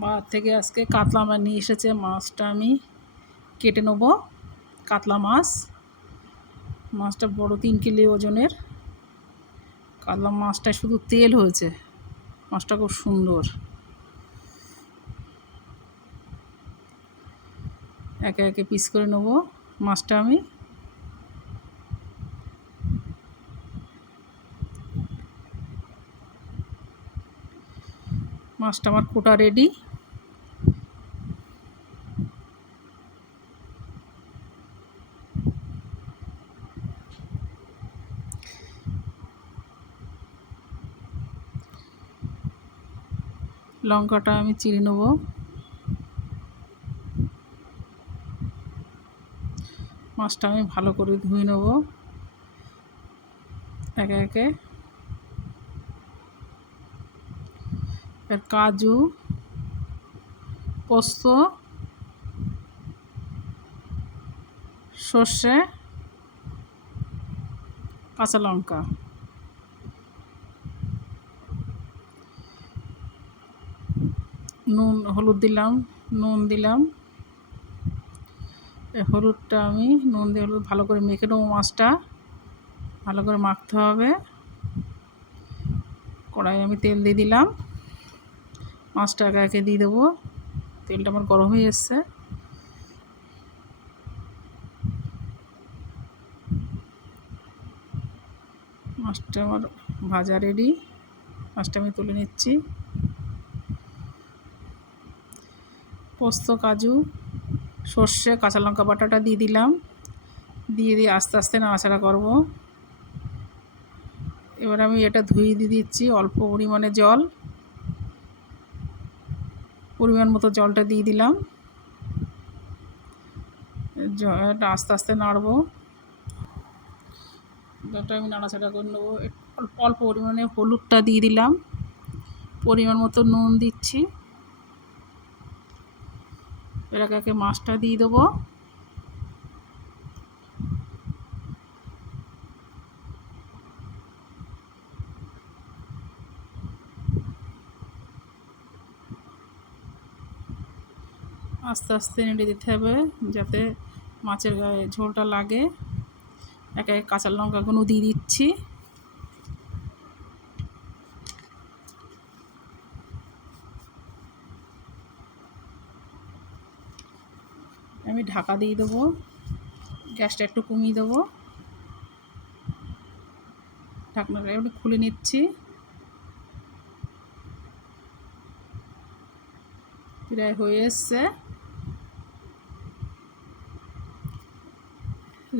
বাজার থেকে আজকে কাতলা মাছ নিয়ে এসেছে। মাছটা আমি কেটে নেব। কাতলা মাছটা বড় 3 কিলো ওজনের। কাতলা মাছটা শুধু তেল হয়েছে। মাছটা খুব সুন্দর। একে একে পিস করে নেব মাছটা আমি। মাছটা আমার কোটা রেডি। লঙ্কাটা আমি চিড়ে নেব। মাছটা আমি ভালো করে ধুয়ে নেব একে একে। এর কাজু, পোস্ত, সর্ষে, কাঁচা লঙ্কা, নুন হলুদ দিলাম, নুন দিলাম। হলুদটা আমি নুন দিয়ে হলুদ ভালো করে মেখে নেবো। মাছটা ভালো করে মাখতে হবে। কড়াই আমি তেল দিয়ে দিলাম। মাছটা একে একে দিয়ে দেবো। তেলটা আমার গরম হয়ে এসছে। মাছটা আমার ভাজা রেডি। মাছটা আমি তুলে নিচ্ছি। পোস্ত, কাজু, সর্ষে, কাঁচা লঙ্কা বাটাটা দিয়ে দিলাম। দিয়ে আস্তে আস্তে নাড়াচাড়া করব। এবার আমি এটা ধুয়ে দিয়ে দিচ্ছি অল্প পরিমাণে জল। পরিমাণ মতো জলটা দিয়ে দিলাম। এটা আস্তে আস্তে নাড়ব। এটা আমি নাড়াচাড়া করে নেবো। অল্প পরিমাণে হলুদটা দিয়ে দিলাম। পরিমাণ মতো নুন দিচ্ছি। এটাকে একে মাছটা দিয়ে দেবো। আস্তে আস্তে নেড়ে দিতে হবে যাতে মাছের গায়ে ঝোলটা লাগে। একে একে কাঁচা লঙ্কাগুলো দিয়ে দিচ্ছি। আমি ঢাকা দিয়ে দেবো। গ্যাসটা একটু কমিয়ে দেবো। ঢাকনাটা একটু খুলে নিচ্ছি। প্রায় হয়ে এসছে।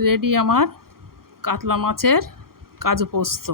রেডি আমার কাতলা মাছের কাজু পোস্ত।